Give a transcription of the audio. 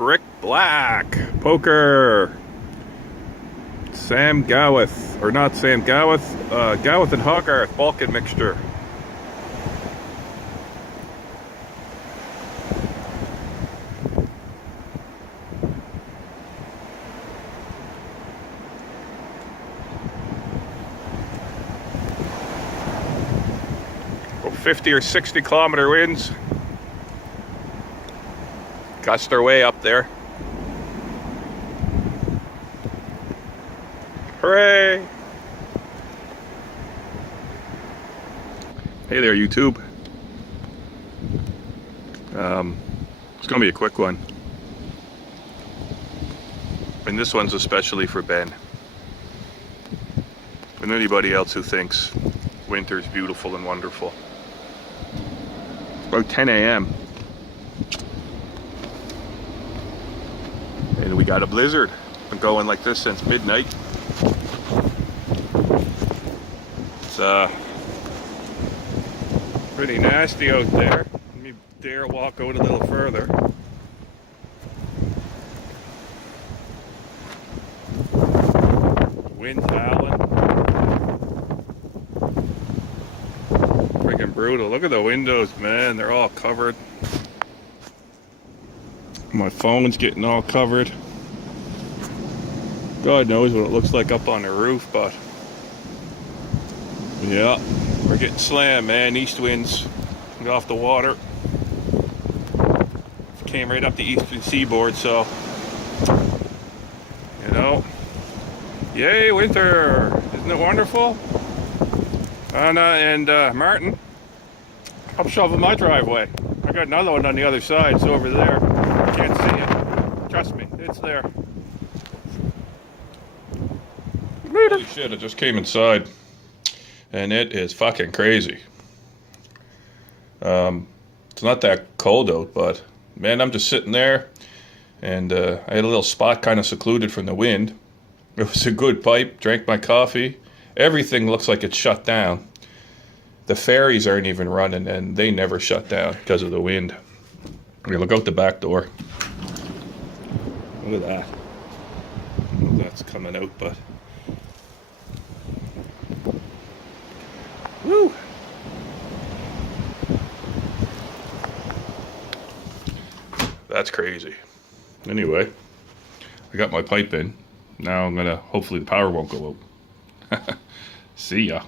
Rick Black, poker. Sam Gawith, or not Sam Gawith, Gawith and Hogarth, Balkan mixture. Go 50 or 60 kilometer winds. Gust our way up there. Hooray! Hey there, YouTube. It's gonna be a quick one. And this one's especially for Ben. And anybody else who thinks winter's beautiful and wonderful. It's about 10 a.m. And we got a blizzard. Been going like this since midnight. It's pretty nasty out there. Let me dare walk out a little further. Wind's howling. Freaking brutal. Look at the windows, man. They're all covered. My phone's getting all covered. God knows what it looks like up on the roof, but yeah, we're getting slammed, man. East winds off the water. Came right up the eastern seaboard, so you know, yay, winter! Isn't it wonderful? Anna and Martin, help shovel my driveway. I got another one on the other side. It's over there. Can't see it. Trust me, it's there. Holy shit, I just came inside and it is fucking crazy. It's not that cold out, but man, I'm just sitting there and I had a little spot kind of secluded from the wind. It was a good pipe, drank my coffee. Everything looks like it's shut down. The ferries aren't even running and they never shut down because of the wind. Okay, look out the back door. Look at that. I don't know if that's coming out, but woo! That's crazy. Anyway, I got my pipe in. Now I'm gonna, hopefully the power won't go out. See ya.